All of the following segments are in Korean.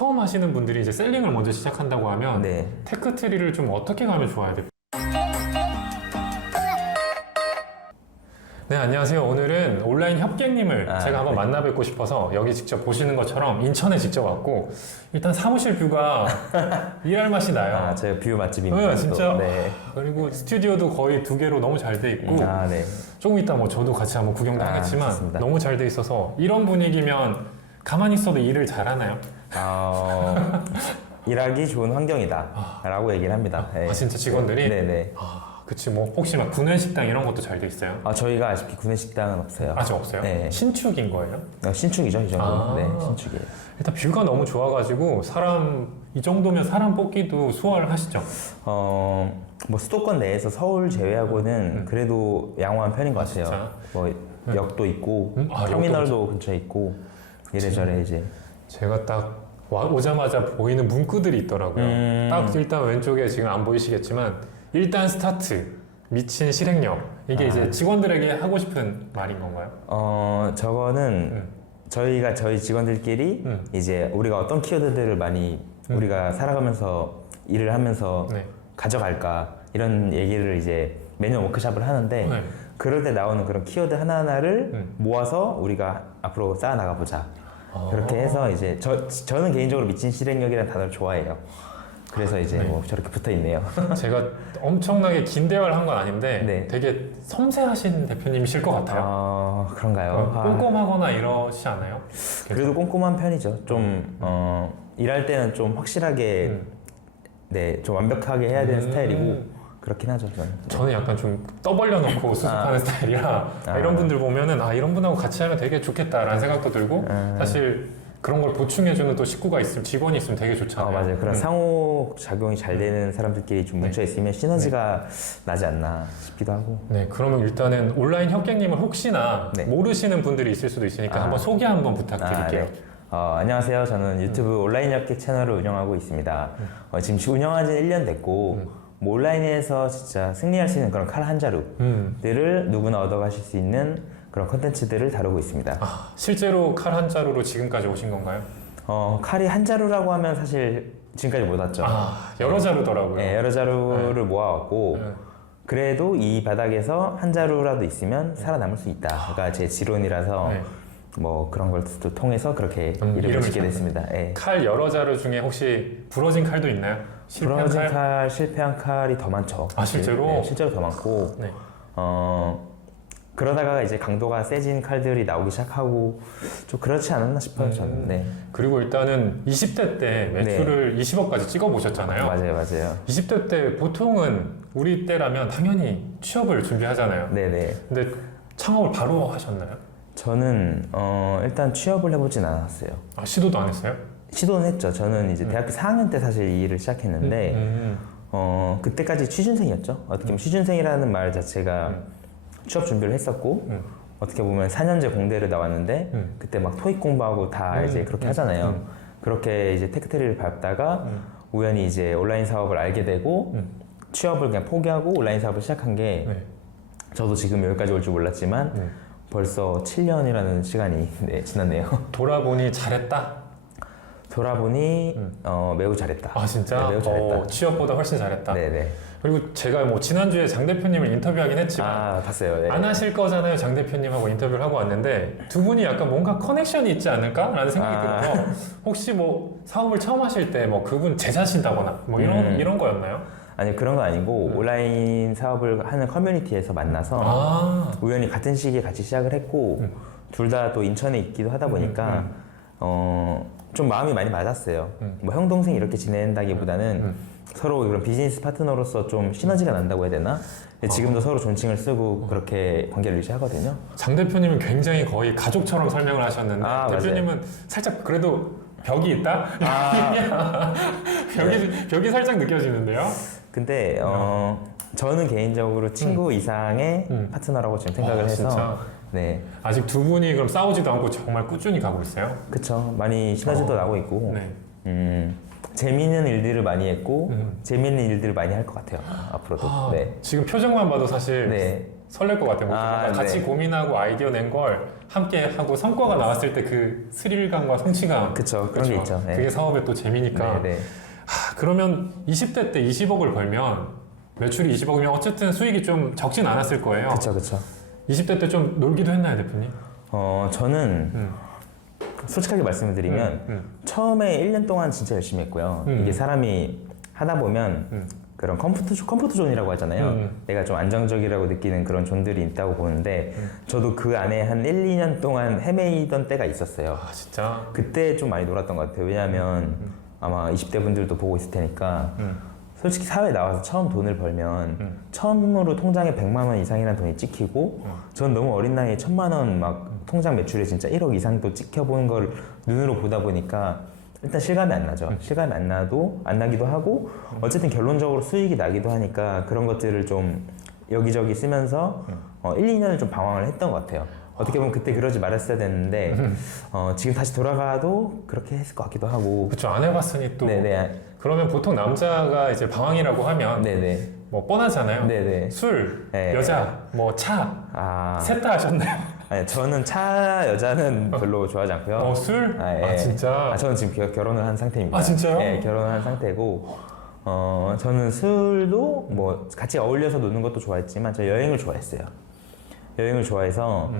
처음 하시는 분들이 이제 셀링을 먼저 시작한다고 하면 네. 테크트리를 좀 어떻게 가면 좋아야 돼요? 네, 안녕하세요. 오늘은 온라인 협객님을 제가 한번 만나 뵙고 싶어서 여기 직접 보시는 것처럼 인천에 직접 왔고, 일단 사무실 뷰가 일할 맛이 나요. 제가 뷰 맛집입니다. 네, 진짜. 네. 그리고 스튜디오도 거의 2개로 너무 잘 돼 있고, 네. 조금 이따 뭐 저도 같이 한번 구경도 하겠지만 좋습니다. 너무 잘 돼 있어서 이런 분위기면 가만히 있어도 일을 잘하나요? 일하기 좋은 환경이다 라고 얘기를 합니다. 네. 아, 진짜 직원들이? 네네. 그치, 뭐 혹시 막 구내식당 이런 것도 잘 돼 있어요? 저희가 아쉽게 구내식당은 없어요. 아직 없어요? 네. 신축인 거예요? 신축이죠, 이 정도. 네, 신축이에요. 일단 뷰가 너무 좋아가지고 이 정도면 사람 뽑기도 수월하시죠? 뭐 수도권 내에서 서울 제외하고는 그래도 양호한 편인 것 같아요. 진짜? 뭐 역도 있고 역도 터미널도 근처에 있고 이래저래 이제. 제가 딱 오자마자 보이는 문구들이 있더라고요. 딱 일단 왼쪽에 지금 안 보이시겠지만 일단 스타트, 미친 실행력. 이게 이제 직원들에게 하고 싶은 말인 건가요? 저거는 저희 직원들끼리 이제 우리가 어떤 키워드들을 많이 우리가 살아가면서 일을 하면서 네. 가져갈까 이런 얘기를 이제 매년 워크숍을 하는데 네. 그럴 때 나오는 그런 키워드 하나하나를 모아서 우리가 앞으로 쌓아 나가 보자. 그렇게 해서 이제 저는 개인적으로 미친 실행력이라는 단어를 좋아해요. 그래서 이제 뭐 저렇게 붙어 있네요. 제가 엄청나게 긴 대화를 한 건 아닌데 네. 되게 섬세하신 대표님이실 것 같아요. 그런가요? 꼼꼼하거나 이러시 않아요? 그래도 꼼꼼한 편이죠. 좀 일할 때는 좀 확실하게 좀 완벽하게 해야 되는 스타일이고 그렇긴 하죠. 저는 약간 좀 떠벌려 놓고 수습하는 스타일이라 이런 분들 보면은 이런 분하고 같이 하면 되게 좋겠다라는 생각도 들고 사실 그런 걸 보충해주는 또 식구가 있으면 직원이 있으면 되게 좋잖아요. 맞아요. 그런 상호 작용이 잘 되는 사람들끼리 좀 뭉쳐 있으면 시너지가 나지 않나 싶기도 하고. 네, 그러면 일단은 온라인 협객님을 혹시나 모르시는 분들이 있을 수도 있으니까 한번 소개 한번 부탁드릴게요. 네. 안녕하세요. 저는 유튜브 온라인 협객 채널을 운영하고 있습니다. 지금 운영한 지 1년 됐고 뭐 온라인에서 진짜 승리할 수 있는 그런 칼 한 자루들을 누구나 얻어가실 수 있는 그런 컨텐츠들을 다루고 있습니다. 실제로 칼 한 자루로 지금까지 오신 건가요? 칼이 한 자루라고 하면 사실 지금까지 못 왔죠. 여러 자루더라고요. 네, 여러 자루를 모아왔고 그래도 이 바닥에서 한 자루라도 있으면 살아남을 수 있다. 가 제 지론이라서 뭐 그런 걸 또 통해서 그렇게 이름을 짓게 됐습니다. 네. 칼 여러 자루 중에 혹시 부러진 칼도 있나요? 부러진 칼, 실패한 칼이 더 많죠. 실제로? 네, 실제로 더 많고 그러다가 이제 강도가 세진 칼들이 나오기 시작하고 좀 그렇지 않았나 싶어요, 저는. 네. 그리고 일단은 20대 때 매출을 20억까지 찍어보셨잖아요. 맞아요. 20대 때 보통은 우리 때라면 당연히 취업을 준비하잖아요. 네네. 근데 창업을 바로 하셨나요? 저는 일단 취업을 해보진 않았어요. 시도도 안 했어요? 시도는 했죠. 저는 이제 대학교 4학년 때 사실 이 일을 시작했는데 그때까지 취준생이었죠. 어떻게 보면 취준생이라는 말 자체가 취업 준비를 했었고 어떻게 보면 4년제 공대를 나왔는데 그때 막 토익 공부하고 다 이제 그렇게 하잖아요. 그렇게 이제 테크트리를 밟다가 우연히 이제 온라인 사업을 알게 되고 취업을 그냥 포기하고 온라인 사업을 시작한 게 저도 지금 여기까지 올 줄 몰랐지만 벌써 7년이라는 시간이 지났네요. 돌아보니 잘했다? 돌아보니 매우 잘했다. 진짜? 네, 매우 잘했다. 취업보다 훨씬 잘했다? 네네. 그리고 제가 뭐 지난주에 장 대표님을 인터뷰하긴 했지만 봤어요. 네. 안 하실 거잖아요. 장 대표님하고 인터뷰를 하고 왔는데 두 분이 약간 뭔가 커넥션이 있지 않을까라는 생각이 들어서 혹시 뭐 사업을 처음 하실 때 뭐 그분 제자신다거나 뭐 이런 거였나요? 아니 그런 건 아니고 온라인 사업을 하는 커뮤니티에서 만나서 우연히 같은 시기에 같이 시작을 했고 둘 다 또 인천에 있기도 하다 보니까 좀 마음이 많이 맞았어요. 뭐 형 동생 이렇게 지낸다기보다는 서로 그런 비즈니스 파트너로서 좀 시너지가 난다고 해야 되나? 지금도 서로 존칭을 쓰고 그렇게 관계를 유지하거든요. 장 대표님은 굉장히 거의 가족처럼 설명을 하셨는데 대표님은 살짝 그래도 벽이 있다? 벽이 살짝 느껴지는데요? 근데 저는 개인적으로 친구 이상의 파트너라고 지금 생각을 해서 진짜? 네. 아직 두 분이 그럼 싸우지도 않고 정말 꾸준히 가고 있어요? 그쵸. 많이 시너지도 나고 있고 재미있는 일들을 많이 했고 재미있는 일들을 많이 할 것 같아요. 앞으로도. 지금 표정만 봐도 사실 설렐 것 같아요. 뭔가 네. 같이 고민하고 아이디어 낸 걸 함께 하고 성과가 나왔을 때 그 스릴감과 성취감. 그쵸, 그런 게 있죠. 네. 그게 사업의 또 재미니까. 네, 네. 그러면 20대 때 20억을 벌면 매출이 20억이면 어쨌든 수익이 좀 적진 않았을 거예요. 그쵸, 그쵸. 20대 때 좀 놀기도 했나요, 대표님? 저는 솔직하게 말씀을 드리면 처음에 1년 동안 진짜 열심히 했고요. 이게 사람이 하다 보면 그런 컴포트 존이라고 하잖아요. 내가 좀 안정적이라고 느끼는 그런 존들이 있다고 보는데 저도 그 안에 한 1, 2년 동안 헤매이던 때가 있었어요. 아, 진짜? 그때 좀 많이 놀았던 것 같아요. 왜냐하면 아마 20대 분들도 보고 있을 테니까 솔직히 사회에 나와서 처음 돈을 벌면 처음으로 통장에 100만 원 이상이라는 돈이 찍히고 전 너무 어린 나이에 1000만 원 막 통장 매출에 진짜 1억 이상도 찍혀본 걸 눈으로 보다 보니까 일단 실감이 안 나죠. 실감이 안 나기도 하고 어쨌든 결론적으로 수익이 나기도 하니까 그런 것들을 좀 여기저기 쓰면서 1, 2년을 좀 방황을 했던 것 같아요. 어떻게 보면 그때 그러지 말았어야 됐는데 지금 다시 돌아가도 그렇게 했을 것 같기도 하고. 그쵸, 안 해봤으니 또. 네네. 그러면 보통 남자가 이제 방황이라고 하면 네네. 뭐 뻔하잖아요. 네네. 술, 네. 여자, 뭐 차, 아, 셋 다 하셨나요? 아니, 저는 차 여자는 별로 좋아하지 않고요. 술? 아, 예. 아, 진짜? 저는 지금 결혼을 한 상태입니다. 아, 진짜요? 네, 결혼을 한 상태고, 저는 술도 뭐 같이 어울려서 노는 것도 좋아했지만, 저 여행을 좋아했어요. 여행을 좋아해서,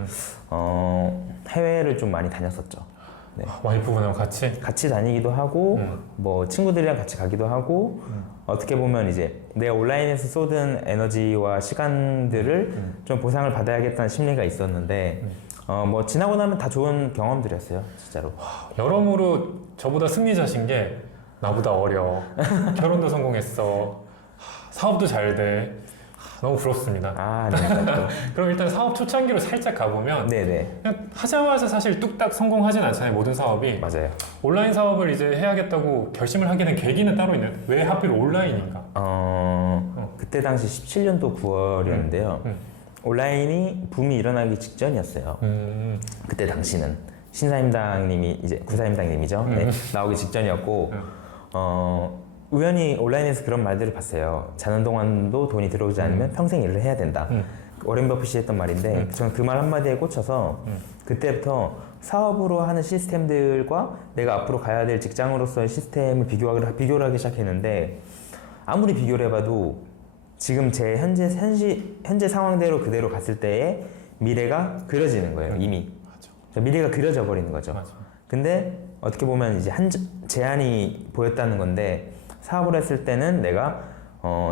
해외를 좀 많이 다녔었죠. 네. 와이프분하고 같이? 같이 다니기도 하고, 뭐 친구들이랑 같이 가기도 하고, 어떻게 보면 이제 내가 온라인에서 쏟은 에너지와 시간들을 좀 보상을 받아야겠다는 심리가 있었는데, 뭐 지나고 나면 다 좋은 경험들이었어요, 진짜로. 여러모로 저보다 승리자신 게 나보다 어려. 결혼도 성공했어. 사업도 잘 돼. 너무 부럽습니다. 아, 네. 그럼 일단 사업 초창기로 살짝 가보면 네네. 그냥 하자마자 사실 뚝딱 성공하진 않잖아요, 모든 사업이. 맞아요. 온라인 사업을 이제 해야겠다고 결심을 하게 된 계기는 따로 있나요? 왜 하필 온라인인가? 그때 당시 17년도 9월이었는데요. 온라인이 붐이 일어나기 직전이었어요. 그때 당시는 신사임당님이 이제 구사임당님이죠. 네, 나오기 직전이었고 우연히 온라인에서 그런 말들을 봤어요. 자는 동안도 돈이 들어오지 않으면 평생 일을 해야 된다. 워렌 버핏이 했던 말인데 저는 그 말 한마디에 꽂혀서 그때부터 사업으로 하는 시스템들과 내가 앞으로 가야 될 직장으로서의 시스템을 비교를 하기 시작했는데 아무리 비교를 해봐도 지금 제 현재 상황대로 그대로 갔을 때의 미래가 그려지는 거예요. 이미. 맞아. 미래가 그려져 버리는 거죠. 맞아. 근데 어떻게 보면 이제 제한이 보였다는 건데 사업을 했을 때는 내가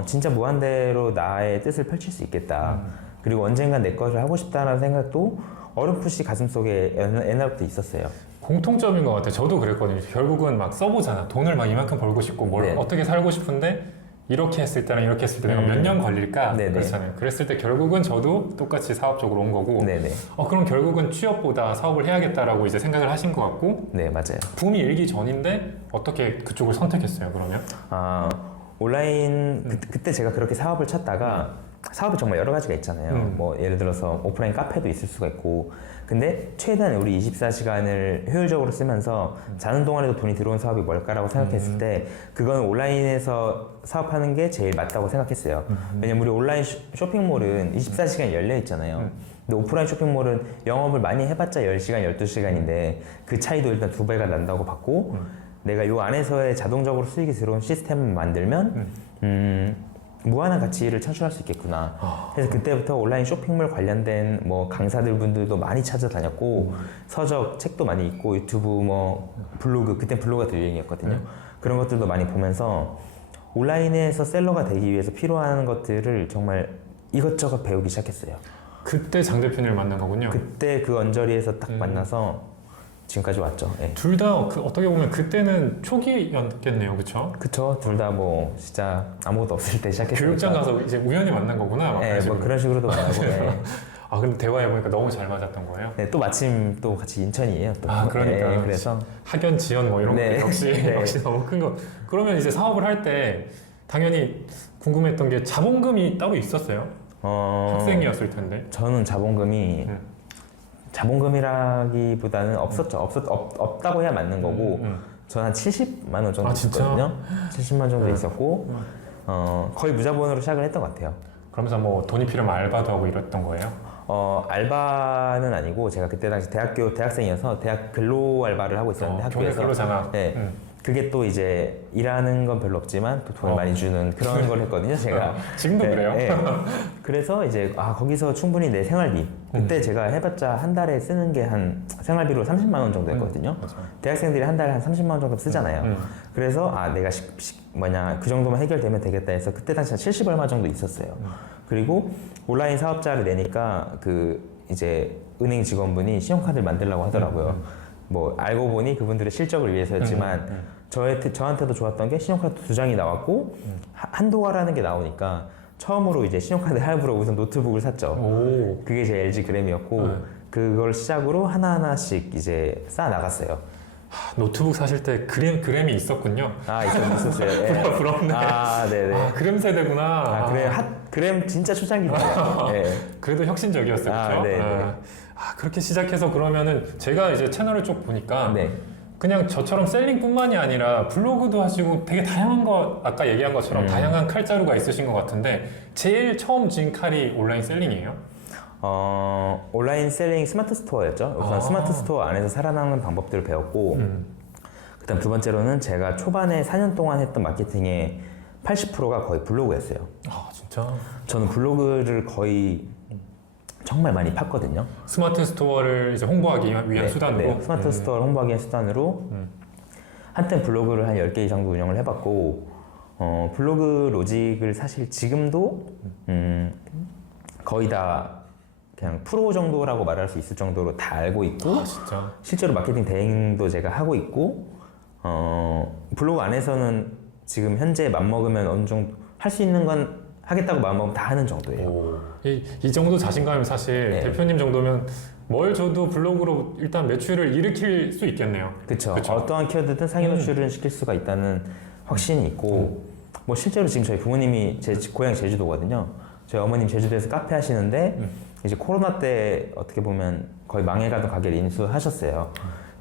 진짜 무한대로 나의 뜻을 펼칠 수 있겠다. 그리고 언젠간 내 것을 하고 싶다라는 생각도 어렴풋이 가슴속에 옛날부터 있었어요. 공통점인 것 같아요. 저도 그랬거든요. 결국은 막 써보잖아. 돈을 막 이만큼 벌고 싶고 뭘 네. 어떻게 살고 싶은데 이렇게 했을 때랑 이렇게 했을 때 내가 몇 년 걸릴까? 네네. 그렇잖아요. 그랬을 때 결국은 저도 똑같이 사업적으로 온 거고 네네. 그럼 결국은 취업보다 사업을 해야겠다라고 이제 생각을 하신 것 같고 네, 맞아요. 붐이 일기 전인데 어떻게 그쪽을 선택했어요, 그러면? 온라인 그때 제가 그렇게 사업을 찾다가 사업이 정말 여러 가지가 있잖아요. 뭐 예를 들어서 오프라인 카페도 있을 수가 있고 근데 최대한 우리 24시간을 효율적으로 쓰면서 자는 동안에도 돈이 들어온 사업이 뭘까라고 생각했을 때 그건 온라인에서 사업하는 게 제일 맞다고 생각했어요. 왜냐면 우리 온라인 쇼핑몰은 24시간 열려 있잖아요. 근데 오프라인 쇼핑몰은 영업을 많이 해봤자 10시간, 12시간인데 그 차이도 일단 2배가 난다고 봤고 내가 요 안에서의 자동적으로 수익이 들어온 시스템을 만들면 무한한 가치를 창출할 수 있겠구나. 그래서 그때부터 온라인 쇼핑몰 관련된 뭐 강사들 분들도 많이 찾아다녔고 서적, 책도 많이 읽고 유튜브 뭐 블로그, 그때 블로그가 더 유행이었거든요. 그런 것들도 많이 보면서 온라인에서 셀러가 되기 위해서 필요한 것들을 정말 이것저것 배우기 시작했어요. 그때 장 대표님을 만난 거군요. 그때 그 언저리에서 딱 만나서 지금까지 왔죠. 네. 둘 다 어떻게 보면 그때는 초기였겠네요, 그렇죠? 그쵸. 둘 다 뭐 진짜 아무것도 없을 때 시작했으니까. 교육장 가서 이제 우연히 만난 거구나. 막 네, 그런 뭐 식으로. 그런 식으로도 만나고. 네. 근데 대화해보니까 너무 잘 맞았던 거예요. 네, 또 마침 또 같이 인천이에요. 또. 그러니까. 네, 그래서 학연, 지연 뭐 이런 네. 거 역시 네. 역시 너무 큰 거. 그러면 이제 사업을 할 때 당연히 궁금했던 게 자본금이 따로 있었어요. 학생이었을 텐데. 저는 자본금이 자본금이라기보다는 없었죠. 없다고 해야 맞는 거고 저는 한 70만 원 정도 진짜? 있었거든요. 70만 정도 있었고 거의 무자본으로 시작을 했던 것 같아요. 그러면서 뭐 돈이 필요하면 알바도 하고 이랬던 거예요? 알바는 아니고 제가 그때 당시 대학생이어서 대학 근로 알바를 하고 있었는데 교내 학교에서 근로장학. 네. 그게 또 이제 일하는 건 별로 없지만 또 돈을 많이 주는 그런 걸 했거든요, 제가. 지금도 네, 그래요? 네. 그래서 이제 거기서 충분히 내 생활비 그때 제가 해봤자 한 달에 쓰는 게 한 생활비로 30만 원 정도 했거든요. 대학생들이 한 달에 한 30만 원 정도 쓰잖아요. 그래서 내가 그 정도만 해결되면 되겠다 해서 그때 당시 한 70 얼마 정도 있었어요. 그리고 온라인 사업자를 내니까 그 이제 은행 직원분이 신용카드를 만들라고 하더라고요. 뭐 알고 보니 그분들의 실적을 위해서였지만 저한테도 좋았던 게 신용카드 2장이 나왔고 한도화라는 게 나오니까 처음으로 이제 신용카드 할부로 우선 노트북을 샀죠. 오. 그게 제 LG 그램이었고 그걸 시작으로 하나하나씩 이제 쌓아 나갔어요. 노트북 사실 때 그램이 있었군요. 있었어요. 예. 부럽네. 네네. 그램 세대구나. 그램 진짜 초창기였어요. 네. 그래도 혁신적이었어요, 그렇죠? 네. 그렇게 시작해서 그러면은 제가 이제 채널을 쭉 보니까 네. 그냥 저처럼 셀링뿐만이 아니라 블로그도 하시고 되게 다양한 거 아까 얘기한 것처럼 다양한 칼자루가 있으신 것 같은데 제일 처음 진 칼이 온라인 셀링이에요? 온라인 셀링 스마트 스토어였죠. 우선 스마트 스토어 안에서 살아남는 방법들을 배웠고 그다음 두 번째로는 제가 초반에 4년 동안 했던 마케팅의 80%가 거의 블로그였어요. 진짜? 저는 블로그를 거의 정말 많이 팠거든요. 스마트 스토어를 이제 홍보하기 위한 수단으로? 네, 스마트 스토어를 홍보하기 위한 수단으로 한땐 블로그를 한 10개 이상도 운영을 해봤고 블로그 로직을 사실 지금도 거의 다 그냥 프로 정도라고 말할 수 있을 정도로 다 알고 있고 진짜? 실제로 마케팅 대행도 제가 하고 있고 블로그 안에서는 지금 현재 맘먹으면 어느 정도 할 수 있는 건 하겠다고 마음먹으면 다 하는 정도예요. 이 정도 자신감이면 사실 네. 대표님 정도면 뭘 줘도 블로그로 일단 매출을 일으킬 수 있겠네요. 그렇죠. 어떠한 키워드든 상위 노출을 시킬 수가 있다는 확신이 있고 뭐 실제로 지금 저희 부모님이 제 고향 제주도거든요. 저희 어머님 제주도에서 카페 하시는데 이제 코로나 때 어떻게 보면 거의 망해가던 가게를 인수하셨어요.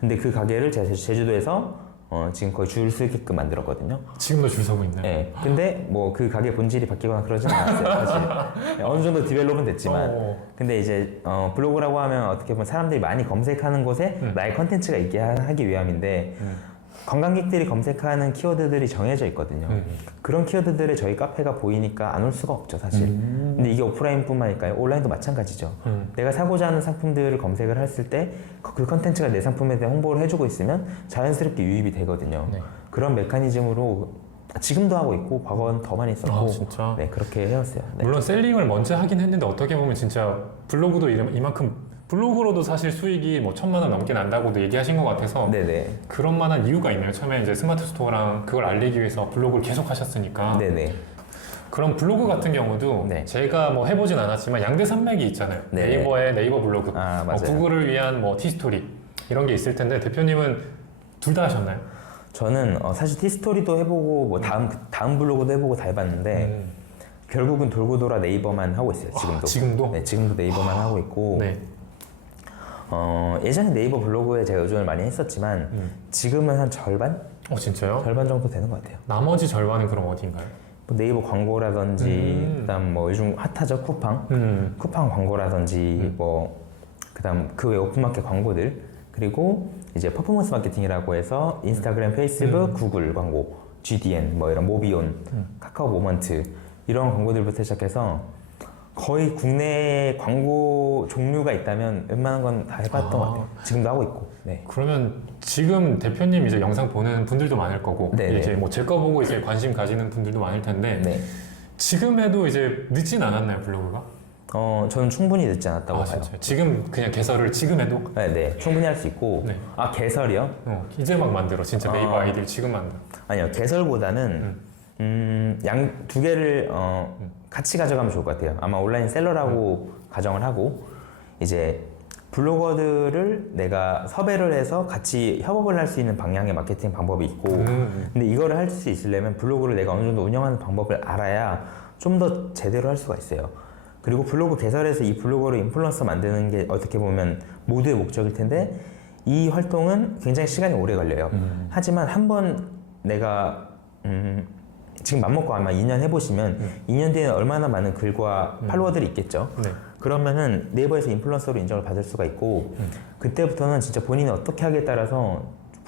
근데 그 가게를 제가 제주도에서 지금 거의 줄 서게끔 만들었거든요. 지금도 줄 서고 있나요? 네. 근데 뭐 그 가게 본질이 바뀌거나 그러진 않았어요, 사실. 어느 정도 디벨롭은 됐지만. 근데 이제 블로그라고 하면 어떻게 보면 사람들이 많이 검색하는 곳에 나의 컨텐츠가 있게 하기 위함인데 관광객들이 검색하는 키워드들이 정해져 있거든요. 그런 키워드들에 저희 카페가 보이니까 안 올 수가 없죠, 사실. 근데 이게 오프라인뿐만일까요? 온라인도 마찬가지죠. 내가 사고자 하는 상품들을 검색을 했을 때 그 컨텐츠가 내 상품에 대한 홍보를 해주고 있으면 자연스럽게 유입이 되거든요. 네. 그런 메커니즘으로 지금도 하고 있고 과거는 더 많이 썼고 진짜? 네, 그렇게 해왔어요. 네. 물론 셀링을 먼저 하긴 했는데 어떻게 보면 진짜 블로그도 이만큼 블로그로도 사실 수익이 뭐 1,000만 원 넘게 난다고도 얘기하신 것 같아서 네네. 그런 만한 이유가 있나요? 처음에 이제 스마트 스토어랑 그걸 알리기 위해서 블로그를 계속 하셨으니까. 네네. 그럼 블로그 같은 경우도 네. 제가 뭐 해보진 않았지만 양대 산맥이 있잖아요. 네. 네이버의 네이버 블로그, 맞아요. 구글을 위한 뭐 티스토리 이런 게 있을 텐데 대표님은 둘 다 하셨나요? 저는 사실 티스토리도 해보고 뭐 다음 블로그도 해보고 다 해봤는데 결국은 돌고 돌아 네이버만 하고 있어요. 지금도. 지금도? 네, 지금도 네이버만 하고 있고. 네. 예전에 네이버 블로그에 제가 의존을 많이 했었지만 지금은 한 절반? 진짜요? 절반 정도 되는 것 같아요. 나머지 절반은 그럼 어디인가요? 뭐 네이버 광고라든지 그다음 뭐 요즘 핫하죠 쿠팡 쿠팡 광고라든지 뭐 그다음 그 외 오픈마켓 광고들 그리고 이제 퍼포먼스 마케팅이라고 해서 인스타그램, 페이스북, 구글 광고, GDN 뭐 이런 모비온, 카카오 모먼트 이런 광고들부터 시작해서 거의 국내 광고 종류가 있다면 웬만한 건 다 해봤던 것 같아요. 지금도 하고 있고. 네. 그러면 지금 대표님 이제 영상 보는 분들도 많을 거고 네네. 이제 뭐 제 거 보고 이제 관심 가지는 분들도 많을 텐데 네. 지금 해도 이제 늦진 않았나요 블로그가? 저는 충분히 늦지 않았다고 봐요. 진짜요? 지금 그냥 개설을 지금 해도? 네, 충분히 할 수 있고. 네. 개설이요? 이제 막 만들어 진짜 네이버 아이디를 지금 만들어. 아니요, 개설보다는 양 두 개를 같이 가져가면 좋을 것 같아요. 아마 온라인 셀러라고 가정을 하고 이제 블로거들을 내가 섭외를 해서 같이 협업을 할 수 있는 방향의 마케팅 방법이 있고 근데 이거를 할 수 있으려면 블로그를 내가 어느 정도 운영하는 방법을 알아야 좀 더 제대로 할 수가 있어요. 그리고 블로그 개설해서 이 블로거를 인플루언서 만드는 게 어떻게 보면 모두의 목적일 텐데 이 활동은 굉장히 시간이 오래 걸려요. 하지만 한번 내가 지금 맘먹고 아마 2년 해보시면 2년 뒤에는 얼마나 많은 글과 팔로워들이 있겠죠. 네. 그러면은 네이버에서 인플루언서로 인정을 받을 수가 있고 그때부터는 진짜 본인이 어떻게 하기에 따라서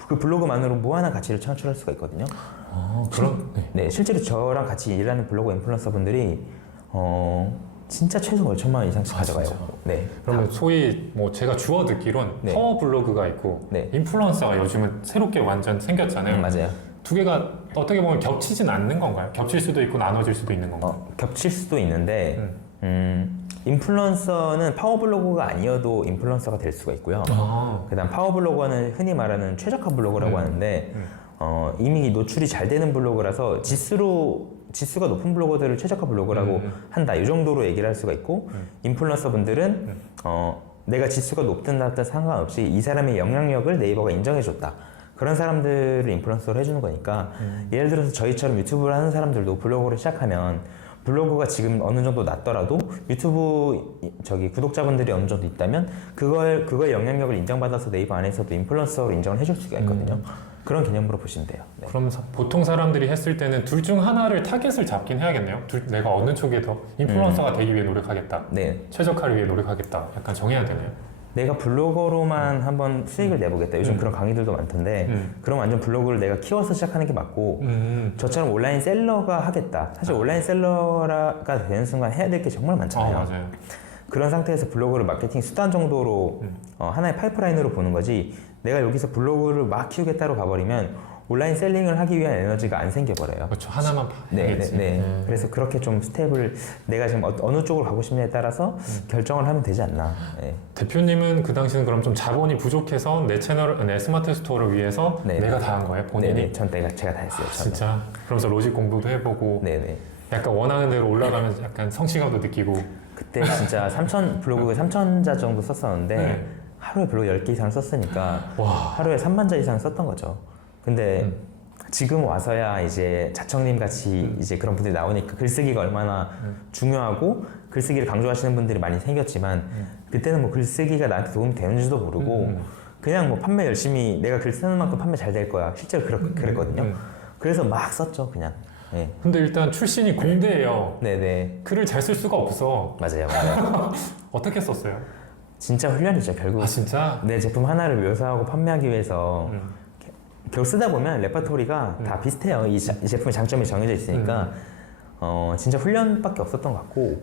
그 블로그만으로 무한한 가치를 창출할 수가 있거든요. 그럼 네, 실제로 저랑 같이 일하는 블로그 인플루언서 분들이 진짜 최소 5천만 원 이상씩 가져가요. 진짜? 네. 그러면 소위 뭐 제가 주워 듣기론 네. 파워 블로그가 있고 네. 인플루언서가 요즘은 새롭게 완전 생겼잖아요. 맞아요. 두 개가 어떻게 보면 겹치진 않는 건가요? 겹칠 수도 있고 나눠질 수도 있는 건가요? 겹칠 수도 있는데 인플루언서는 파워블로거가 아니어도 인플루언서가 될 수가 있고요. 그다음 파워블로거는 흔히 말하는 최적화 블로거라고 하는데 이미 노출이 잘 되는 블로거라서 지수가 높은 블로거들을 최적화 블로거라고 한다. 이 정도로 얘기를 할 수가 있고 인플루언서 분들은 내가 지수가 높든 낮든 상관없이 이 사람의 영향력을 네이버가 인정해줬다. 그런 사람들을 인플루언서로 해주는 거니까 예를 들어서 저희처럼 유튜브를 하는 사람들도 블로그를 시작하면 블로그가 지금 어느 정도 낮더라도 유튜브 구독자분들이 어느 정도 있다면 그거의 영향력을 인정받아서 네이버 안에서도 인플루언서로 인정을 해줄 수가 있거든요. 그런 개념으로 보시면 돼요. 네. 그럼 보통 사람들이 했을 때는 둘 중 하나를 타겟을 잡긴 해야겠네요. 내가 어느 쪽에 더 인플루언서가 되기 위해 노력하겠다. 네. 최적화를 위해 노력하겠다. 약간 정해야 되네요. 내가 블로거로만 한번 수익을 내보겠다. 요즘 그런 강의들도 많던데 그럼 완전 블로그를 내가 키워서 시작하는 게 맞고 저처럼 온라인 셀러가 하겠다. 사실 온라인 셀러가 되는 순간 해야 될 게 정말 많잖아요. 맞아요. 그런 상태에서 블로그를 마케팅 수단 정도로 하나의 파이프라인으로 보는 거지 내가 여기서 블로그를 막 키우겠다로 가버리면 온라인 셀링을 하기 위한 에너지가 안 생겨버려요. 그렇죠. 하나만 봐야겠지. 네. 그래서 그렇게 좀 스텝을 내가 지금 어느 쪽으로 가고 싶냐에 따라서 결정을 하면 되지 않나. 네. 대표님은 그 당시는 그럼 좀 자본이 부족해서 내 스마트 스토어를 위해서 네. 내가 다 한 거예요? 본인이? 네네. 제가 다 했어요. 저는. 진짜? 그러면서 로직 공부도 해보고 네네. 약간 원하는 대로 올라가면서 약간 성취감도 느끼고 그때 진짜 블로그 3,000자 정도 썼었는데 네. 하루에 블로그 10개 이상 썼으니까 와. 하루에 3만 자 이상 썼던 거죠. 근데 지금 와서야 이제 자청님 같이 이제 그런 분들이 나오니까 글쓰기가 얼마나 중요하고 글쓰기를 강조하시는 분들이 많이 생겼지만 그때는 뭐 글쓰기가 나한테 도움이 되는지도 모르고 그냥 뭐 판매 열심히 내가 글 쓰는 만큼 판매 잘 될 거야. 실제로 그랬거든요. 그래서 막 썼죠, 그냥. 네. 근데 일단 출신이 공대예요. 네네. 글을 잘 쓸 수가 없어. 맞아요. 어떻게 썼어요? 진짜 훈련이죠, 결국. 아 진짜? 내 제품 하나를 묘사하고 판매하기 위해서 결국 쓰다 보면 레퍼토리가 다 비슷해요. 이 제품의 장점이 정해져 있으니까 진짜 훈련밖에 없었던 것 같고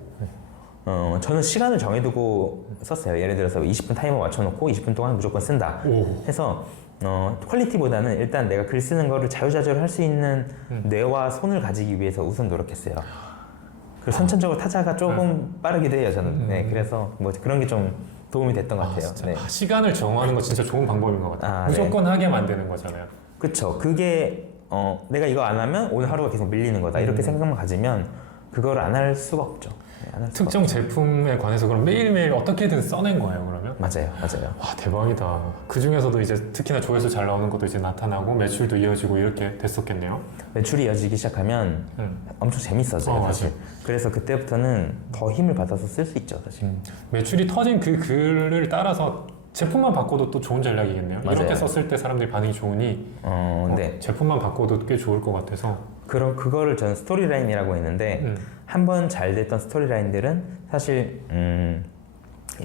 저는 시간을 정해두고 썼어요. 예를 들어서 20분 타이머 맞춰놓고 20분 동안 무조건 쓴다 해서 퀄리티보다는 일단 내가 글 쓰는 거를 자유자재로 할 수 있는 뇌와 손을 가지기 위해서 우선 노력했어요. 그리고 선천적으로 타자가 조금 빠르기도 해요, 저는. 네, 그래서 뭐 그런 게 좀 도움이 됐던 것 같아요. 진짜? 네. 시간을 정하는 거 진짜 좋은 방법인 것 같아요. 네. 무조건 하게 만드는 거잖아요. 그쵸. 그게 내가 이거 안 하면 오늘 하루가 계속 밀리는 거다. 이렇게 생각만 가지면 그걸 안 할 수가 없죠. 네, 안할 수가 특정 제품에 관해서 그럼 매일매일 어떻게든 써낸 거예요, 그러면? 맞아요. 와, 대박이다. 그 중에서도 이제 특히나 조회수 잘 나오는 것도 이제 나타나고 매출도 이어지고 이렇게 됐었겠네요. 매출이 이어지기 시작하면 엄청 재밌어져요, 사실. 그래서 그때부터는 더 힘을 받아서 쓸 수 있죠, 사실. 매출이 터진 그 글을 따라서 제품만 바꿔도 또 좋은 전략이겠네요. 맞아요. 이렇게 썼을 때 사람들이 반응이 좋으니 네. 제품만 바꿔도 꽤 좋을 것 같아서. 그럼 그거를 저는 스토리라인이라고 했는데 한 번 잘 됐던 스토리라인들은 사실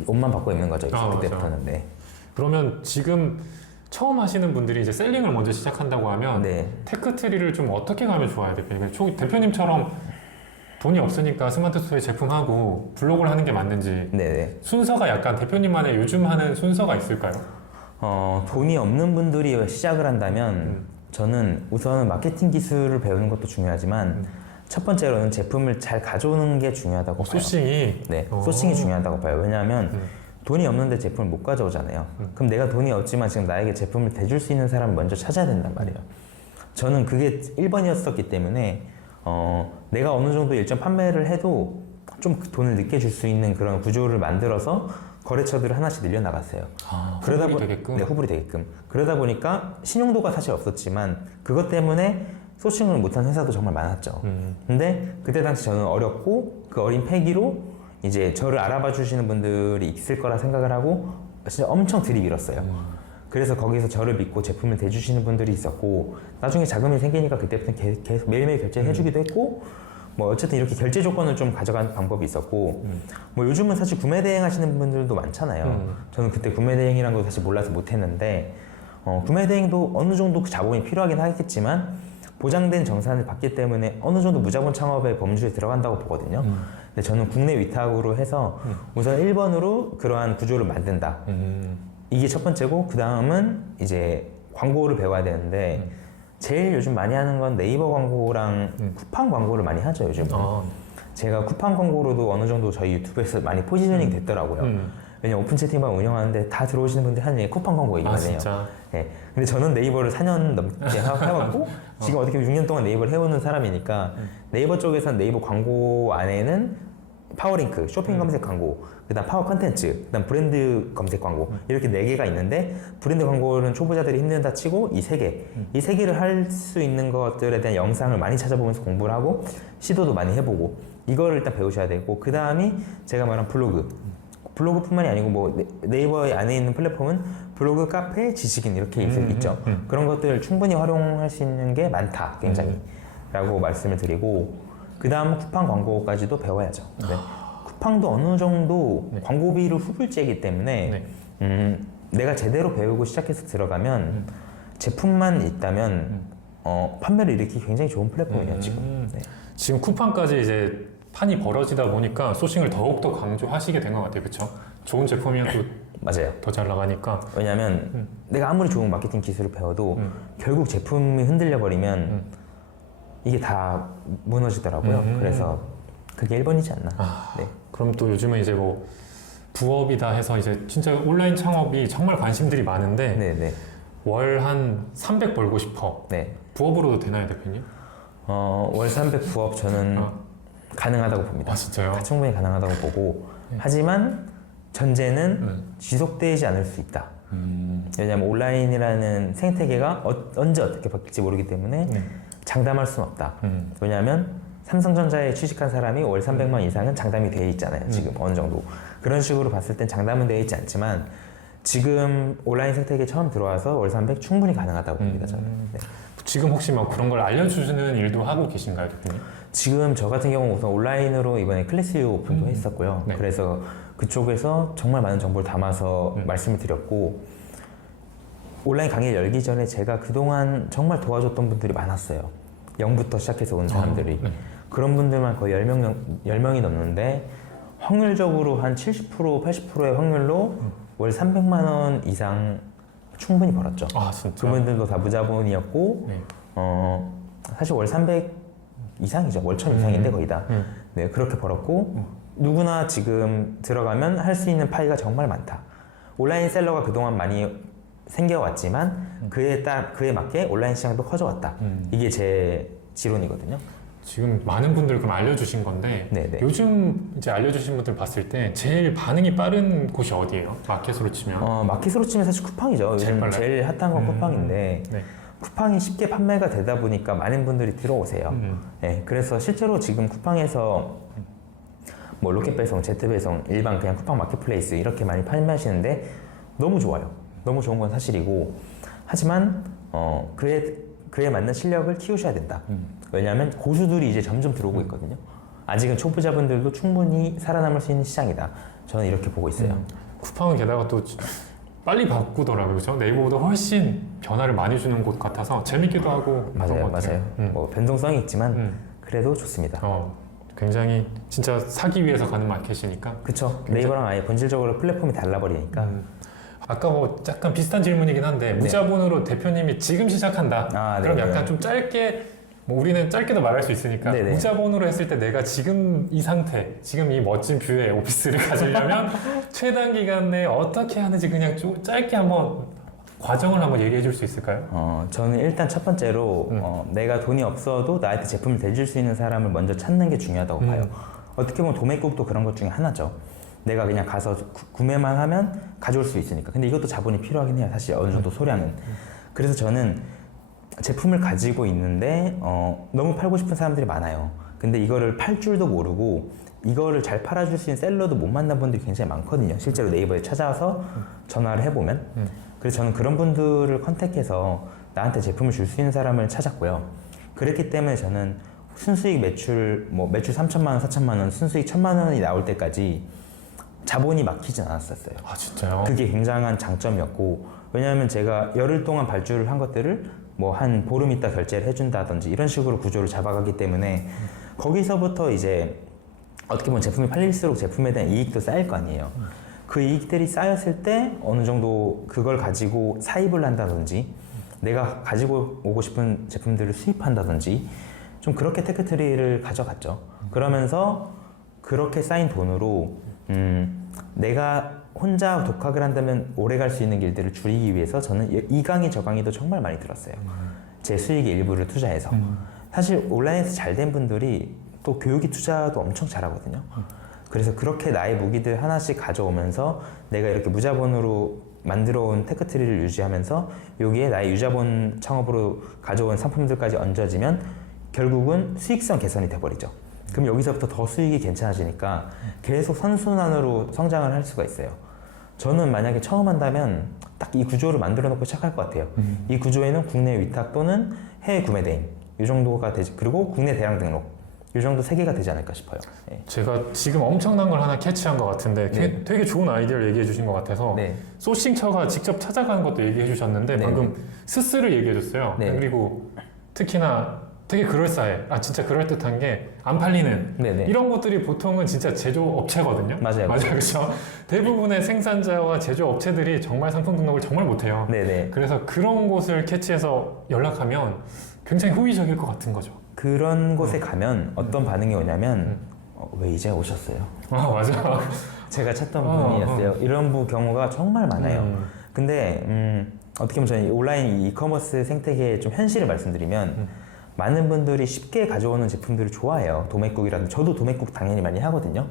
옷만 바꿔 입는 거죠, 그때부터는. 네. 그러면 지금 처음 하시는 분들이 이제 셀링을 먼저 시작한다고 하면 네. 테크트리를 좀 어떻게 가면 좋아요, 대표님? 대표님처럼 돈이 없으니까 스마트 스토어에 제품하고 블로그를 하는 게 맞는지 네네. 순서가 약간 대표님만의 요즘 하는 순서가 있을까요? 돈이 없는 분들이 시작을 한다면 저는 우선은 마케팅 기술을 배우는 것도 중요하지만 첫 번째로는 제품을 잘 가져오는 게 중요하다고 봐요. 소싱이? 네, 소싱이 중요하다고 봐요. 왜냐하면 돈이 없는데 제품을 못 가져오잖아요. 그럼 내가 돈이 없지만 지금 나에게 제품을 대줄 수 있는 사람을 먼저 찾아야 된단 말이에요. 저는 그게 1번이었었기 때문에 내가 어느 정도 일정 판매를 해도 좀 돈을 늦게 줄 수 있는 그런 구조를 만들어서 거래처들을 하나씩 늘려나갔어요. 후불이 되게끔? 네, 후불이 되게끔. 그러다 보니까 신용도가 사실 없었지만 그것 때문에 소싱을 못한 회사도 정말 많았죠. 근데 그때 당시 저는 어렸고 그 어린 패기로 이제 저를 알아봐 주시는 분들이 있을 거라 생각을 하고 진짜 엄청 들이밀었어요. 그래서 거기서 저를 믿고 제품을 대주시는 분들이 있었고 나중에 자금이 생기니까 그때부터 계속 매일매일 결제해주기도 했고 뭐 어쨌든 이렇게 결제 조건을 좀 가져가는 방법이 있었고 뭐 요즘은 사실 구매 대행 하시는 분들도 많잖아요. 저는 그때 구매 대행이란 거 사실 몰라서 못했는데 구매 대행도 어느 정도 그 자본이 필요하긴 하겠지만 보장된 정산을 받기 때문에 어느 정도 무자본 창업의 범주에 들어간다고 보거든요. 근데 저는 국내 위탁으로 해서 우선 1번으로 그러한 구조를 만든다. 이게 첫 번째고 그 다음은 이제 광고를 배워야 되는데 제일 요즘 많이 하는 건 네이버 광고랑 쿠팡 광고를 많이 하죠 요즘. 제가 쿠팡 광고로도 어느 정도 저희 유튜브에서 많이 포지셔닝 됐더라고요. 왜냐면 오픈 채팅방 운영하는데 다 들어오시는 분들 하는 얘기 쿠팡 광고 얘기만 해요. 진짜? 네. 근데 저는 네이버를 4년 넘게 해왔고 지금 어떻게 보면 6년 동안 네이버를 해오는 사람이니까 네이버 쪽에서는 네이버 광고 안에는 파워링크, 쇼핑 검색 광고, 그다음 파워 컨텐츠, 그다음 브랜드 검색 광고 이렇게 4개가 있는데 브랜드 광고는 초보자들이 힘든다 치고 이 3개, 이 3개를 할 수 있는 것들에 대한 영상을 많이 찾아보면서 공부를 하고 시도도 많이 해보고 이거를 일단 배우셔야 되고 그 다음이 제가 말한 블로그뿐만이 아니고 뭐 네이버 안에 있는 플랫폼은 블로그, 카페, 지식인 이렇게 있죠. 그런 것들을 충분히 활용할 수 있는 게 많다, 굉장히 라고 말씀을 드리고 그 다음 쿠팡 광고까지도 배워야죠. 네. 쿠팡도 어느 정도 광고비를 후불제이기 때문에 내가 제대로 배우고 시작해서 들어가면 제품만 있다면 판매를 일으키기 굉장히 좋은 플랫폼이에요 지금. 네. 지금 쿠팡까지 이제 판이 벌어지다 보니까 소싱을 더욱더 강조하시게 된 것 같아요. 그렇죠? 좋은 제품이면 또 맞아요. 더 잘 나가니까. 왜냐하면 내가 아무리 좋은 마케팅 기술을 배워도 결국 제품이 흔들려 버리면 이게 다 무너지더라고요. 그래서 그게 1번이지 않나. 네. 그럼 또 요즘은 이제 뭐 부업이다 해서 이제 진짜 온라인 창업이 정말 관심들이 많은데 네네. 월 한 300 벌고 싶어. 네. 부업으로도 되나요, 대표님? 월 300 부업 저는 가능하다고 봅니다. 진짜요? 충분히 가능하다고 보고 하지만 전제는 지속되지 않을 수 있다. 왜냐하면 온라인이라는 생태계가 언제 어떻게 바뀔지 모르기 때문에 장담할 수는 없다. 왜냐하면 삼성전자에 취직한 사람이 월 300만 이상은 장담이 되어 있잖아요. 지금 어느 정도. 그런 식으로 봤을 땐 장담은 되어 있지 않지만 지금 온라인 생태계에 처음 들어와서 월 300 충분히 가능하다고 봅니다. 저는. 네. 지금 혹시 막 그런 걸 알려주시는 일도 하고 계신가요, 대표님? 지금 저 같은 경우 우선 온라인으로 이번에 클래스 오픈도 했었고요. 네. 그래서 그쪽에서 정말 많은 정보를 담아서 말씀을 드렸고 온라인 강의를 열기 전에 제가 그동안 정말 도와줬던 분들이 많았어요. 0부터 시작해서 온 사람들이. 네. 그런 분들만 거의 10명이 넘는데 확률적으로 한 70%, 80%의 확률로 월 300만 원 이상 충분히 벌었죠. 진짜? 그분들도 다 무자본이었고 네. 사실 월 300 이상이죠. 월 1000 이상인데 거의 다. 네, 그렇게 벌었고 누구나 지금 들어가면 할 수 있는 파이가 정말 많다. 온라인 셀러가 그동안 많이 생겨왔지만 그에 맞게 온라인 시장도 커져왔다. 이게 제 지론이거든요. 지금 많은 분들 그럼 알려주신 건데 네네. 요즘 이제 알려주신 분들 봤을 때 제일 반응이 빠른 곳이 어디예요? 마켓으로 치면? 마켓으로 치면 사실 쿠팡이죠. 요즘 빨라요? 제일 핫한 건 쿠팡인데 네. 쿠팡이 쉽게 판매가 되다 보니까 많은 분들이 들어오세요. 네, 그래서 실제로 지금 쿠팡에서 뭐 로켓 배송, 제트 배송, 일반 그냥 쿠팡 마켓플레이스 이렇게 많이 판매하시는데 너무 좋아요. 너무 좋은 건 사실이고 하지만 그에 맞는 실력을 키우셔야 된다. 왜냐하면 고수들이 이제 점점 들어오고 있거든요. 아직은 초보자분들도 충분히 살아남을 수 있는 시장이다. 저는 이렇게 보고 있어요. 쿠팡은 게다가 또 빨리 바꾸더라고요. 그렇죠? 네이버보다 훨씬 변화를 많이 주는 곳 같아서 재밌기도 하고 맞아요, 그런 것 같아요. 맞아요. 뭐 변동성이 있지만 그래도 좋습니다. 굉장히 진짜 사기 위해서 가는 마켓이니까. 그쵸. 네이버랑 아예 본질적으로 플랫폼이 달라버리니까. 아까 뭐 약간 비슷한 질문이긴 한데 무자본으로 대표님이 지금 시작한다. 그럼 네네. 약간 좀 짧게 뭐 우리는 짧게도 말할 수 있으니까 네네. 무자본으로 했을 때 내가 지금 이 상태, 지금 이 멋진 뷰의 오피스를 가지려면 최단 기간 내에 어떻게 하는지 그냥 좀 짧게 한번 과정을 한번 얘기해 줄 수 있을까요? 저는 일단 첫 번째로 내가 돈이 없어도 나한테 제품을 대줄 수 있는 사람을 먼저 찾는 게 중요하다고 봐요. 어떻게 보면 도매국도 그런 것 중에 하나죠. 내가 그냥 가서 구매만 하면 가져올 수 있으니까. 근데 이것도 자본이 필요하긴 해요. 사실 어느 정도 소량은. 그래서 저는 제품을 가지고 있는데 너무 팔고 싶은 사람들이 많아요. 근데 이거를 팔 줄도 모르고 이거를 잘 팔아줄 수 있는 셀러도 못 만난 분들이 굉장히 많거든요. 실제로 네이버에 찾아와서 전화를 해보면. 그래서 저는 그런 분들을 컨택해서 나한테 제품을 줄 수 있는 사람을 찾았고요. 그랬기 때문에 저는 순수익 매출, 뭐 매출 3천만 원, 4천만 원, 순수익 1천만 원이 나올 때까지 자본이 막히진 않았었어요. 아 진짜요? 그게 굉장한 장점이었고, 왜냐하면 제가 열흘 동안 발주를 한 것들을 뭐 한 보름 있다 결제를 해준다든지 이런 식으로 구조를 잡아가기 때문에 거기서부터 이제 어떻게 보면 제품이 팔릴수록 제품에 대한 이익도 쌓일 거 아니에요. 그 이익들이 쌓였을 때 어느 정도 그걸 가지고 사입을 한다든지 내가 가지고 오고 싶은 제품들을 수입한다든지 좀 그렇게 테크트리를 가져갔죠. 그러면서 그렇게 쌓인 돈으로 내가 혼자 독학을 한다면 오래 갈 수 있는 길들을 줄이기 위해서 저는 이 강의 저 강의도 정말 많이 들었어요. 제 수익의 일부를 투자해서. 사실 온라인에서 잘 된 분들이 또 교육이 투자도 엄청 잘하거든요. 그래서 그렇게 나의 무기들 하나씩 가져오면서 내가 이렇게 무자본으로 만들어온 테크트리를 유지하면서 여기에 나의 유자본 창업으로 가져온 상품들까지 얹어지면 결국은 수익성 개선이 돼버리죠. 그럼 여기서부터 더 수익이 괜찮아지니까 계속 선순환으로 성장을 할 수가 있어요. 저는 만약에 처음 한다면 딱 이 구조를 만들어 놓고 시작할 것 같아요. 이 구조에는 국내 위탁 또는 해외 구매 대행 이 정도가 되지, 그리고 국내 대량 등록 이 정도 세 개가 되지 않을까 싶어요. 네. 제가 지금 엄청난 걸 하나 캐치한 것 같은데 네. 되게 좋은 아이디어를 얘기해 주신 것 같아서 네. 소싱처가 직접 찾아가는 것도 얘기해 주셨는데 네. 방금 스스를 얘기해 줬어요. 네. 그리고 특히나 되게 그럴싸해. 아 진짜 그럴듯한 게 안 팔리는 네네. 이런 것들이 보통은 진짜 제조업체거든요. 맞아요. 그렇죠. 대부분의 생산자와 제조업체들이 정말 상품 등록을 정말 못해요. 네네. 그래서 그런 곳을 캐치해서 연락하면 굉장히 호의적일 것 같은 거죠. 그런 곳에 가면 어떤 반응이 오냐면 왜 이제 오셨어요? 아 맞아. 제가 찾던 분이었어요. 이런 경우가 정말 많아요. 근데 어떻게 보면 저는 온라인 이커머스 생태계의 좀 현실을 말씀드리면 많은 분들이 쉽게 가져오는 제품들을 좋아해요. 도매국이라든지 저도 도매국 당연히 많이 하거든요.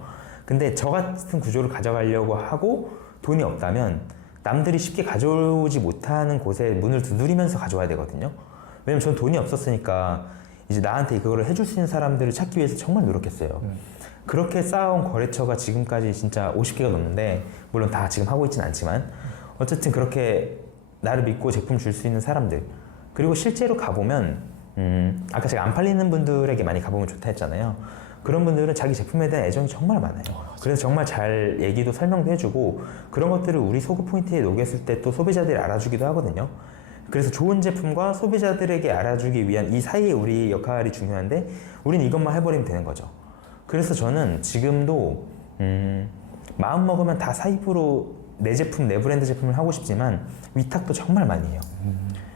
근데 저 같은 구조를 가져가려고 하고 돈이 없다면 남들이 쉽게 가져오지 못하는 곳에 문을 두드리면서 가져와야 되거든요. 왜냐면 전 돈이 없었으니까 이제 나한테 그거를 해줄 수 있는 사람들을 찾기 위해서 정말 노력했어요. 그렇게 쌓아온 거래처가 지금까지 진짜 50개가 넘는데, 물론 다 지금 하고 있진 않지만 어쨌든 그렇게 나를 믿고 제품 줄 수 있는 사람들, 그리고 실제로 가보면 아까 제가 안 팔리는 분들에게 많이 가보면 좋다 했잖아요. 그런 분들은 자기 제품에 대한 애정이 정말 많아요. 그래서 정말 잘 얘기도 설명도 해주고 그런 것들을 우리 소구 포인트에 녹였을 때 또 소비자들이 알아주기도 하거든요. 그래서 좋은 제품과 소비자들에게 알아주기 위한 이 사이에 우리 역할이 중요한데 우린 이것만 해버리면 되는 거죠. 그래서 저는 지금도 마음 먹으면 다 사입으로 내 제품, 내 브랜드 제품을 하고 싶지만 위탁도 정말 많이 해요.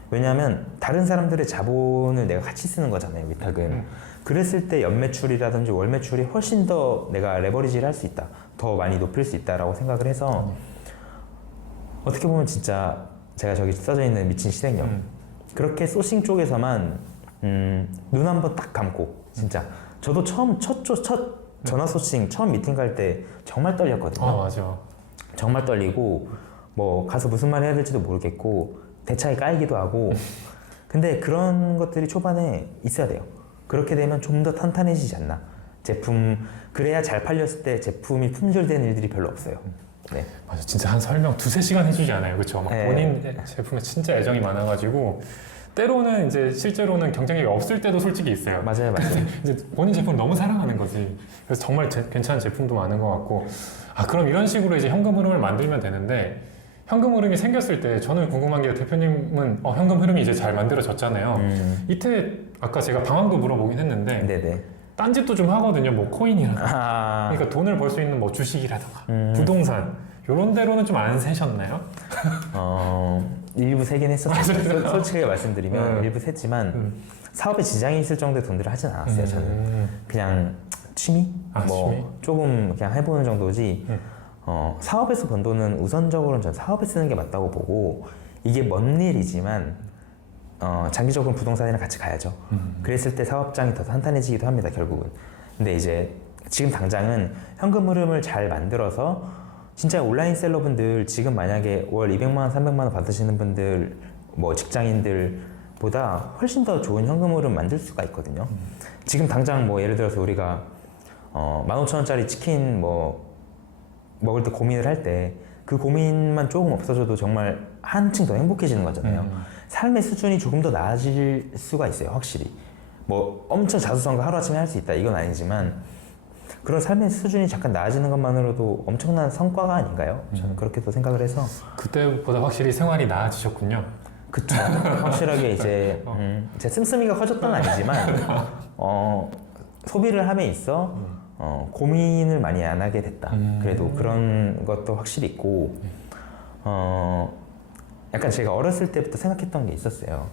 왜냐하면 다른 사람들의 자본을 내가 같이 쓰는 거잖아요, 위탁은. 그랬을 때 연매출이라든지 월매출이 훨씬 더 내가 레버리지를 할 수 있다, 더 많이 높일 수 있다라고 생각을 해서 어떻게 보면 진짜 제가 저기 써져 있는 미친 실행력, 그렇게 소싱 쪽에서만 눈 한번 딱 감고, 진짜 저도 첫 전화 소싱 처음 미팅 갈 때 정말 떨렸거든요. 맞아. 정말 떨리고 뭐 가서 무슨 말 해야 될지도 모르겠고 대차에 까이기도 하고. 근데 그런 것들이 초반에 있어야 돼요. 그렇게 되면 좀 더 탄탄해지지 않나. 제품, 그래야 잘 팔렸을 때 제품이 품절되는 일들이 별로 없어요. 네. 맞아. 진짜 한 설명 두세 시간 해주지 않아요. 그렇죠? 막 네. 본인 제품에 진짜 애정이 많아가지고 때로는 이제 실제로는 경쟁력이 없을 때도 솔직히 있어요. 맞아요. 이제 본인 제품 너무 사랑하는 거지. 그래서 정말 괜찮은 제품도 많은 것 같고. 그럼 이런 식으로 이제 현금 흐름을 만들면 되는데, 현금 흐름이 생겼을 때 저는 궁금한 게, 대표님은 현금 흐름이 이제 잘 만들어졌잖아요. 이때 아까 제가 방황도 물어보긴 했는데 네네. 딴짓도 좀 하거든요. 뭐 코인이라든가. 그러니까 돈을 벌 수 있는 뭐 주식이라든가 부동산 이런 데로는 좀 안 새셨나요? 일부 세긴 했었어요. 솔직하게 말씀드리면 일부 샜지만 사업에 지장이 있을 정도의 돈들을 하진 않았어요. 저는 그냥 취미? 취미? 조금 그냥 해보는 정도지. 사업에서 번 돈은 우선적으로는 전 사업에 쓰는 게 맞다고 보고, 이게 먼 일이지만 장기적으로 부동산이랑 같이 가야죠. 그랬을 때 사업장이 더 탄탄해지기도 합니다, 결국은. 근데 이제 지금 당장은 현금 흐름을 잘 만들어서 진짜 온라인 셀러분들 지금 만약에 월 200만 원, 300만 원 받으시는 분들, 뭐 직장인들보다 훨씬 더 좋은 현금 흐름 만들 수가 있거든요. 지금 당장 뭐 예를 들어서 우리가 15,000원짜리 치킨 뭐 먹을 때 고민을 할 때 그 고민만 조금 없어져도 정말 한층 더 행복해지는 거잖아요. 삶의 수준이 조금 더 나아질 수가 있어요, 확실히. 뭐 엄청 자수성가 하루아침에 할 수 있다 이건 아니지만 그런 삶의 수준이 잠깐 나아지는 것만으로도 엄청난 성과가 아닌가요? 저는 그렇게 또 생각을 해서 그때보다 확실히 생활이 나아지셨군요. 그쵸. 확실하게 이제 제 씀씀이가 커졌던 건 아니지만 소비를 함에 있어 고민을 많이 안 하게 됐다. 그래도 그런 것도 확실히 있고 약간 제가 어렸을 때부터 생각했던 게 있었어요.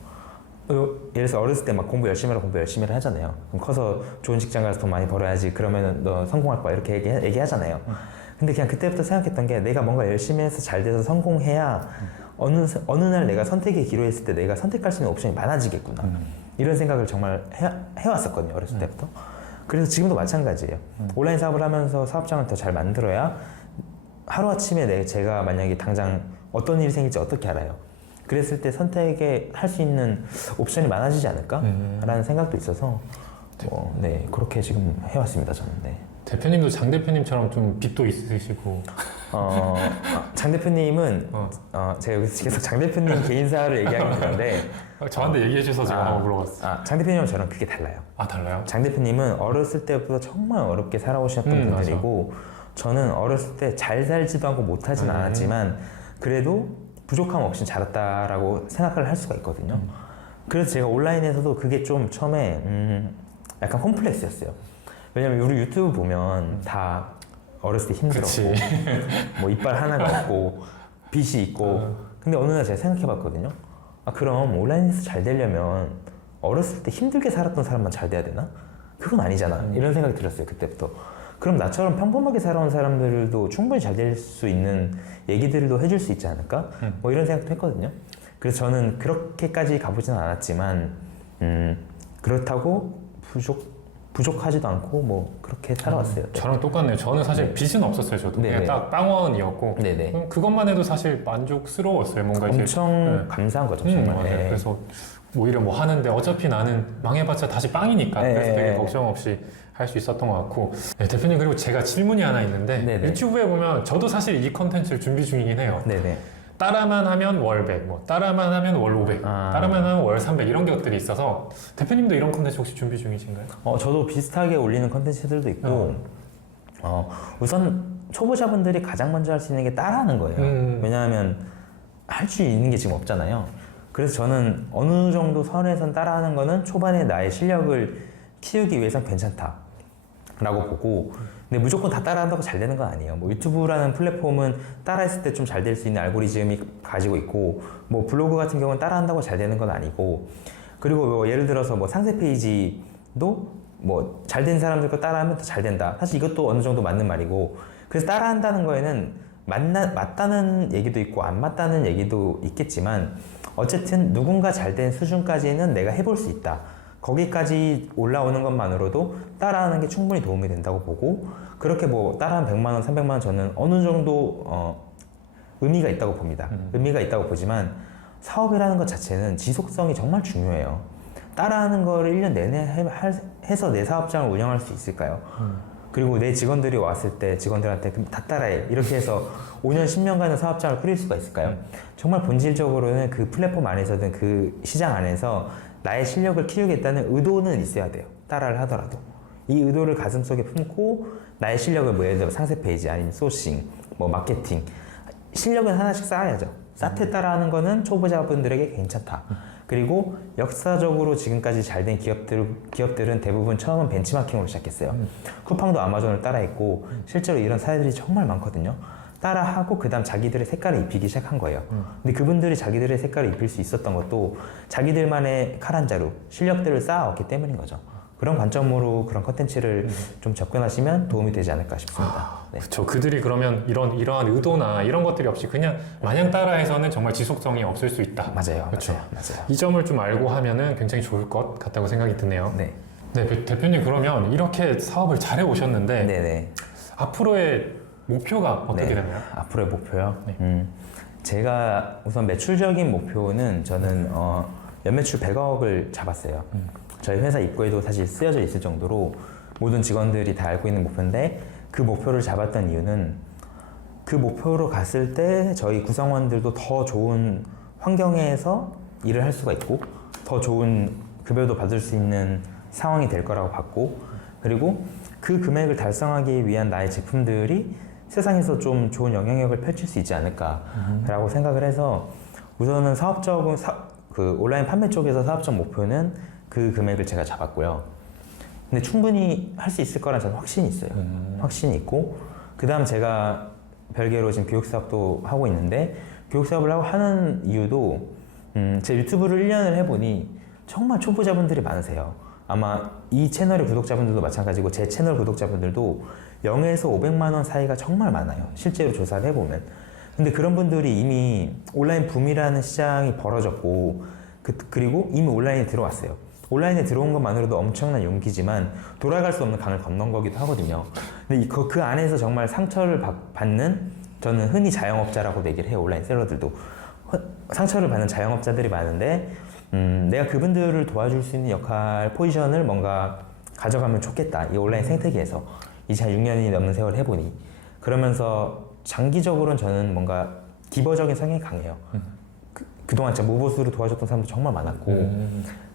예를 들어서 어렸을 때 막 공부 열심히 하라 공부 열심히 하라 하잖아요. 그럼 커서 좋은 직장 가서 돈 많이 벌어야지 그러면 너 성공할 거야 이렇게 얘기하잖아요. 근데 그냥 그때부터 생각했던 게 내가 뭔가 열심히 해서 잘 돼서 성공해야 어느 날 내가 선택의 기로에 있을 때 내가 선택할 수 있는 옵션이 많아지겠구나. 이런 생각을 정말 해왔었거든요. 어렸을 때부터. 그래서 지금도 마찬가지예요. 온라인 사업을 하면서 사업장을 더 잘 만들어야 하루아침에 제가 만약에 당장 어떤 일이 생길지 어떻게 알아요? 그랬을 때 선택에 할 수 있는 옵션이 많아지지 않을까라는 생각도 있어서 네 그렇게 지금 해왔습니다 저는. 네. 대표님도 장 대표님처럼 좀 빚도 있으시고 장 대표님은 제가 여기서 계속 장 대표님 개인사를 얘기하긴 그런데 저한테 얘기해 주셔서 제가 한번 물어봤어요. 장 대표님은 저랑 그게 달라요. 아 달라요? 장 대표님은 어렸을 때부터 정말 어렵게 살아오셨던 분들이고 저는 어렸을 때 잘 살지도 않고 못하진 않았지만 그래도 부족함 없이 자랐다라고 생각을 할 수가 있거든요. 그래서 제가 온라인에서도 그게 좀 처음에 약간 콤플렉스였어요. 왜냐면 우리 유튜브 보면 다 어렸을 때 힘들었고 뭐 이빨 하나가 없고 빚이 있고 근데 어느 날 제가 생각해봤거든요. 그럼 온라인에서 잘 되려면 어렸을 때 힘들게 살았던 사람만 잘 돼야 되나? 그건 아니잖아. 이런 생각이 들었어요 그때부터. 그럼 나처럼 평범하게 살아온 사람들도 충분히 잘 될 수 있는 얘기들도 해줄 수 있지 않을까? 뭐 이런 생각도 했거든요. 그래서 저는 그렇게까지 가보지는 않았지만 그렇다고 부족하지도 않고 뭐 그렇게 살아왔어요. 저랑 똑같네요. 저는 사실 빚은 없었어요. 저도 그냥 딱 빵원이었고 그것만 해도 사실 만족스러웠어요. 뭔가 엄청 감사한 거죠 정말. 맞아요. 그래서 오히려 뭐 하는데 어차피 나는 망해봤자 다시 빵이니까 그래서 되게 걱정 없이 할 수 있었던 것 같고. 네, 대표님 그리고 제가 질문이 하나 있는데 유튜브에 보면 저도 사실 이 컨텐츠를 준비 중이긴 해요. 따라만 하면 월 100, 뭐 따라만 하면 월 500, 따라만 하면 월 300 이런 것들이 있어서 대표님도 이런 컨텐츠 혹시 준비 중이신가요? 저도 비슷하게 올리는 컨텐츠들도 있고 우선 초보자분들이 가장 먼저 할 수 있는 게 따라하는 거예요. 왜냐하면 할 수 있는 게 지금 없잖아요. 그래서 저는 어느 정도 선에선 따라하는 거는 초반에 나의 실력을 키우기 위해선 괜찮다 라고 보고 근데 무조건 다 따라한다고 잘 되는 건 아니에요. 뭐 유튜브라는 플랫폼은 따라했을 때 좀 잘 될 수 있는 알고리즘이 가지고 있고 뭐 블로그 같은 경우는 따라한다고 잘 되는 건 아니고 그리고 뭐 예를 들어서 뭐 상세 페이지도 뭐 잘 된 사람들 거 따라하면 더 잘 된다. 사실 이것도 어느 정도 맞는 말이고 그래서 따라한다는 거에는 맞다는 얘기도 있고 안 맞다는 얘기도 있겠지만 어쨌든 누군가 잘 된 수준까지는 내가 해볼 수 있다. 거기까지 올라오는 것만으로도 따라하는 게 충분히 도움이 된다고 보고 그렇게 뭐 따라한 100만 원, 300만 원 저는 어느 정도 의미가 있다고 봅니다. 의미가 있다고 보지만 사업이라는 것 자체는 지속성이 정말 중요해요. 따라하는 거를 1년 내내 해서 내 사업장을 운영할 수 있을까요? 그리고 내 직원들이 왔을 때 직원들한테 그럼 다 따라해 이렇게 해서 5년, 10년간의 사업장을 꾸릴 수가 있을까요? 정말 본질적으로는 그 플랫폼 안에서든 그 시장 안에서 나의 실력을 키우겠다는 의도는 있어야 돼요. 따라를 하더라도. 이 의도를 가슴속에 품고 나의 실력을 뭐 예를 들어 상세 페이지 아니면 소싱, 뭐 마케팅 실력은 하나씩 쌓아야죠. 쌓되 따라하는 거는 초보자분들에게 괜찮다. 그리고 역사적으로 지금까지 잘 된 기업들은 대부분 처음은 벤치마킹으로 시작했어요. 쿠팡도 아마존을 따라했고 실제로 이런 사례들이 정말 많거든요. 따라하고 그 다음 자기들의 색깔을 입히기 시작한 거예요. 근데 그분들이 자기들의 색깔을 입힐 수 있었던 것도 자기들만의 칼 한 자루, 실력들을 쌓아왔기 때문인 거죠. 그런 관점으로 그런 컨텐츠를 좀 접근하시면 도움이 되지 않을까 싶습니다. 그렇죠. 그들이 그러면 이러한 의도나 이런 것들이 없이 그냥 마냥 따라해서는 정말 지속성이 없을 수 있다. 맞아요. 그렇죠. 맞아요. 이 점을 좀 알고 하면은 굉장히 좋을 것 같다고 생각이 드네요. 네, 대표님 그러면 이렇게 사업을 잘해 오셨는데 앞으로의 목표가 어떻게 되나요? 앞으로의 목표요? 제가 우선 매출적인 목표는 저는 연매출 100억을 잡았어요. 저희 회사 입구에도 사실 쓰여져 있을 정도로 모든 직원들이 다 알고 있는 목표인데 그 목표를 잡았던 이유는 그 그 목표로 갔을 때 저희 구성원들도 더 좋은 환경에서 일을 할 수가 있고 더 좋은 급여도 받을 수 있는 상황이 될 거라고 봤고, 그리고 그 금액을 달성하기 위한 나의 제품들이 세상에서 좀 좋은 영향력을 펼칠 수 있지 않을까라고 생각을 해서 우선은 사업적인 그 온라인 판매 쪽에서 사업적 목표는 그 금액을 제가 잡았고요. 근데 충분히 할 수 있을 거란 저는 확신이 있어요. 확신이 있고, 그 다음 제가 별개로 지금 교육사업도 하고 있는데, 교육사업을 하고 하는 이유도 제 유튜브를 1년을 해보니 정말 초보자분들이 많으세요. 아마 이 채널의 구독자분들도 마찬가지고 제 채널 구독자분들도 0에서 500만 원 사이가 정말 많아요. 실제로 조사를 해보면. 근데 그런 분들이 이미 온라인 붐이라는 시장이 벌어졌고 그리고 이미 온라인에 들어왔어요. 온라인에 들어온 것만으로도 엄청난 용기지만 돌아갈 수 없는 강을 건넌 거기도 하거든요. 근데 그 안에서 정말 상처를 받는, 저는 흔히 자영업자라고 얘기를 해요. 온라인 셀러들도 상처를 받는 자영업자들이 많은데 내가 그분들을 도와줄 수 있는 역할, 포지션을 뭔가 가져가면 좋겠다. 이 온라인 생태계에서 이제 한 6년이 넘는 세월을 해보니. 그러면서 장기적으로는 저는 뭔가 기버적인 성향이 강해요. 그동안 진짜 무보수로 도와줬던 사람도 정말 많았고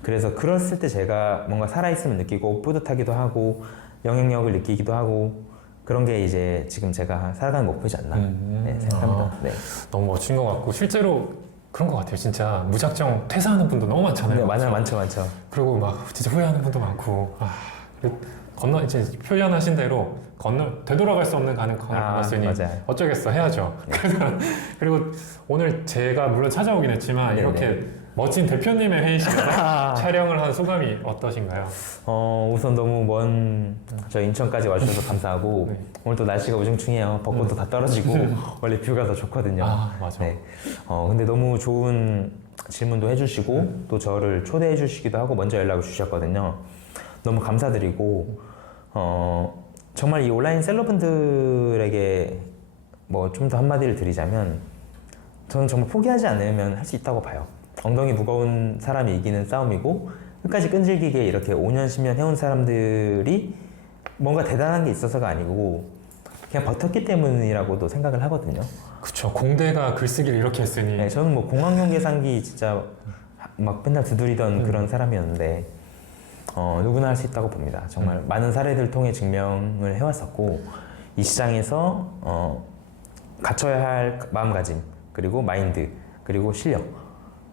그래서 그랬을 때 제가 뭔가 살아있음을 느끼고 뿌듯하기도 하고 영향력을 느끼기도 하고 그런 게 이제 지금 제가 살아가는 목표지 않나 네, 생각합니다. 네. 너무 멋진 것 같고 실제로 그런 것 같아요. 진짜 무작정 퇴사하는 분도 너무 많잖아요. 네, 그렇죠? 많죠. 그리고 막 진짜 후회하는 분도 많고 이제 표현하신 대로 되돌아갈 수 없는 강을 건넜으니 맞아요. 어쩌겠어 해야죠. 그리고 오늘 제가 물론 찾아오긴 했지만 네네. 이렇게 멋진 대표님의 회의실에서 촬영을 한 소감이 어떠신가요? 우선 너무 먼 저 인천까지 와주셔서 감사하고 네. 오늘 또 날씨가 우중충해요. 벚꽃도 다 떨어지고 원래 뷰가 더 좋거든요. 맞아. 네. 근데 너무 좋은 질문도 해주시고 또 저를 초대해 주시기도 하고 먼저 연락을 주셨거든요. 너무 감사드리고 정말 이 온라인 셀러분들에게 뭐 좀 더 한마디를 드리자면 저는 정말 포기하지 않으면 할 수 있다고 봐요. 엉덩이 무거운 사람이 이기는 싸움이고 끝까지 끈질기게 이렇게 5년, 10년 해온 사람들이 뭔가 대단한 게 있어서가 아니고 그냥 버텼기 때문이라고도 생각을 하거든요. 그쵸. 공대가 글쓰기를 이렇게 했으니. 네, 저는 뭐 공학용 계산기 진짜 막 맨날 두드리던 그런 사람이었는데 누구나 할 수 있다고 봅니다. 정말 많은 사례들 통해 증명을 해왔었고 이 시장에서 갖춰야 할 마음가짐 그리고 마인드 그리고 실력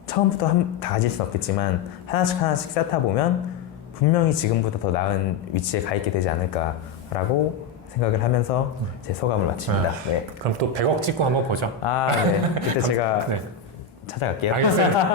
처음부터 다 가질 수는 없겠지만 하나씩 쌓다 보면 분명히 지금보다 더 나은 위치에 가 있게 되지 않을까라고 생각을 하면서 제 소감을 마칩니다. 네. 그럼 또 100억 찍고 한번 보죠. 네. 그때 제가 네. 찾아갈게요. 알겠습니다.